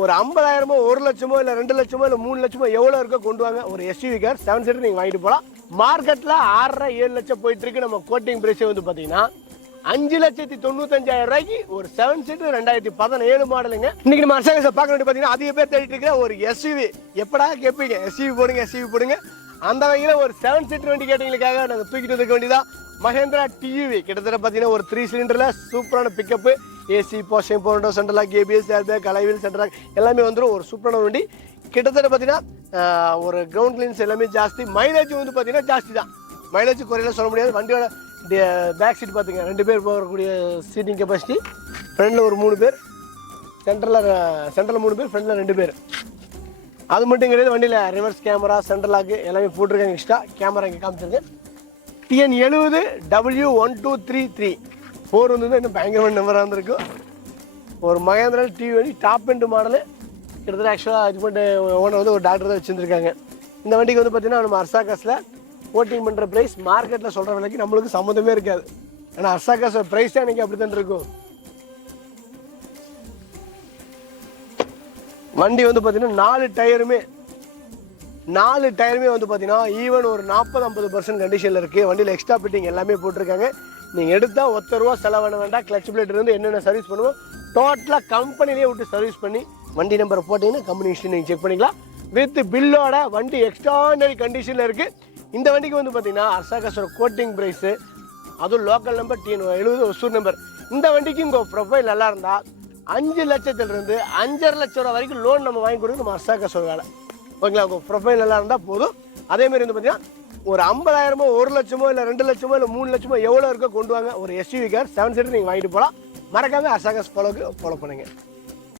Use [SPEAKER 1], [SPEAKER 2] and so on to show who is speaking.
[SPEAKER 1] ஒரு ஐம்பதாயிரமோ ஒரு லட்சமோ இல்லை ரெண்டு லட்சமோ இல்லை மூணு லட்சமோ எவ்வளோ இருக்கோ கொண்டு வாங்க. ஒரு எஸ்யூவி கார் செவன் சீட்டர் நீங்கள் வாங்கிட்டு போகலாம் மார்க்கெட்டில் ஆறரை ஏழு லட்சம் போயிட்டு இருக்கு. நம்ம கோட்டிங் பிரைஸே வந்து பார்த்தீங்கன்னா அஞ்சு லட்சத்தி தொண்ணூத்தஞ்சாயிரம் ரூபாய்க்கு ஒரு செவன் சீட்டர் ரெண்டாயிரத்தி பதினேழு மாடலுங்க இன்னைக்கு நம்ம அரசாங்க பார்க்க வேண்டிய பார்த்தீங்கன்னா அதிக பேர் தேடிட்டு இருக்கிற ஒரு எஸ்யூவி எப்படா கேட்பீங்க எஸ்யூவி போடுங்க எஸ்யூவி போடுங்க. அந்த வகையில் ஒரு செவன் சீட்டர் வண்டி கேட்டீங்களுக்காக நாங்கள் தூக்கிட்டு வந்துக்க வேண்டியதான் மகேந்திரா டியூவி கிட்டத்தட்ட பார்த்தீங்கன்னா ஒரு த்ரீ சிலிண்டரில் சூப்பரான பிக்கப்பு ஏசி போஷன் போன்ற சென்ட்ரலாக் ஏபிஎஸ் ஏர்பேக் கலைவில் சென்ட்ரலாக் எல்லாமே வந்துடும் ஒரு சூப்பரான வண்டி. கிட்டத்தட்ட பார்த்தீங்கன்னா ஒரு கிரவுண்ட் கிளீன்ஸ் எல்லாமே ஜாஸ்தி. மைலேஜ் வந்து பார்த்தீங்கன்னா ஜாஸ்தி தான். மைலேஜ் குறையில சொல்ல முடியாது. வண்டியோட பேக் சீட் பார்த்துங்க ரெண்டு பேர் போகக்கூடிய சீட்டிங் கெப்பாசிட்டி ஃப்ரண்டில் ஒரு மூணு பேர். சென்டரில் சென்டரில் மூணு பேர் ஃப்ரண்டில் ரெண்டு பேர். அது மட்டும் கிடையாது வண்டியில் ரிவர்ஸ் கேமரா சென்ட்ரல் லாக்கு எல்லாமே போட்டிருக்காங்க எக்ஸ்ட்ரா கேமரா இங்கே காமிச்சிருக்கேன். டிஎன் எழுபது W one two three three four வந்து இன்னும் பயங்கரமான நம்பராக இருந்திருக்கும் ஒரு மகேந்திரா டிவி வண்டி டாப் எண்ட் மாடலு கிட்டத்தட்ட ஆக்சுவலாக இது பண்ணிட்டு ஓனர் வந்து ஒரு டாக்டர் தான் வச்சுருந்துருக்காங்க. இந்த வண்டிக்கு வந்து பார்த்தீங்கன்னா நம்ம அர்சாகாஸில் ஓட்டிங் பண்ணுற ப்ரைஸ் மார்க்கெட்டில் சொல்கிற விலைக்கு நம்மளுக்கு சம்மந்தமே இருக்காது. ஏன்னா அர்சாகாஸ் ப்ரைஸ் தான் எனக்கு அப்படி தான் இருக்கும். வண்டி வந்து பார்த்தீங்கன்னா நாலு டயருமே நாலு டயருமே வந்து பார்த்தீங்கன்னா ஈவன் ஒரு நாற்பது ஐம்பது பர்சன்ட் கண்டிஷனில் இருக்குது வண்டியில் எக்ஸ்ட்ரா ஃபிட்டிங் எல்லாமே போட்டிருக்காங்க. நீங்கள் எடுத்தால் ஒத்த ரூபா செலவு பண்ண வேண்டாம். கிளச் பிளேட் இருந்து என்னென்ன சர்வீஸ் பண்ணுவோம்? டோட்டலாக கம்பெனிலே விட்டு சர்வீஸ் பண்ணி வண்டி நம்பரை போட்டிங்கன்னா கம்பெனி ஹிஸ்ட்ரி நீங்கள் செக் பண்ணிக்கலாம். வித் பில்லோட வண்டி எக்ஸ்ட்ரானரி கண்டிஷனில் இருக்குது இந்த வண்டிக்கு வந்து பார்த்தீங்கன்னா அர்சாகாஸோட கோட்டிங் ப்ரைஸு அதுவும் லோக்கல் நம்பர் டிஎன் எழுபது ஒசூர் நம்பர் இந்த வண்டிக்கு உங்கள் ப்ரொஃபைல் நல்லா இருந்தால் அஞ்சு லட்சத்துலேருந்து அஞ்சரை லட்சம் ரூபா வரைக்கும் லோன் நம்ம வாங்கி கொடுக்க நம்ம அர்சாகாஸோட வேலை. ஓகேங்களா? உங்கள் ப்ரொஃபைல் நல்லா இருந்தால் போதும். அதேமாரி வந்து பார்த்தீங்கன்னா ஒரு ஐம்பதாயிரமோ ஒரு லட்சமோ இல்லை ரெண்டு லட்சமோ இல்லை மூணு லட்சமோ எவ்வளோ இருக்கோ கொண்டு வாங்க. ஒரு எஸ்யூவி கார் செவன் சீட்டர் நீங்கள் வாங்கிட்டு போகலாம் மறக்காமல் அசாகஸ் ஃபாலோக்கு ஃபாலோ பண்ணுங்கள்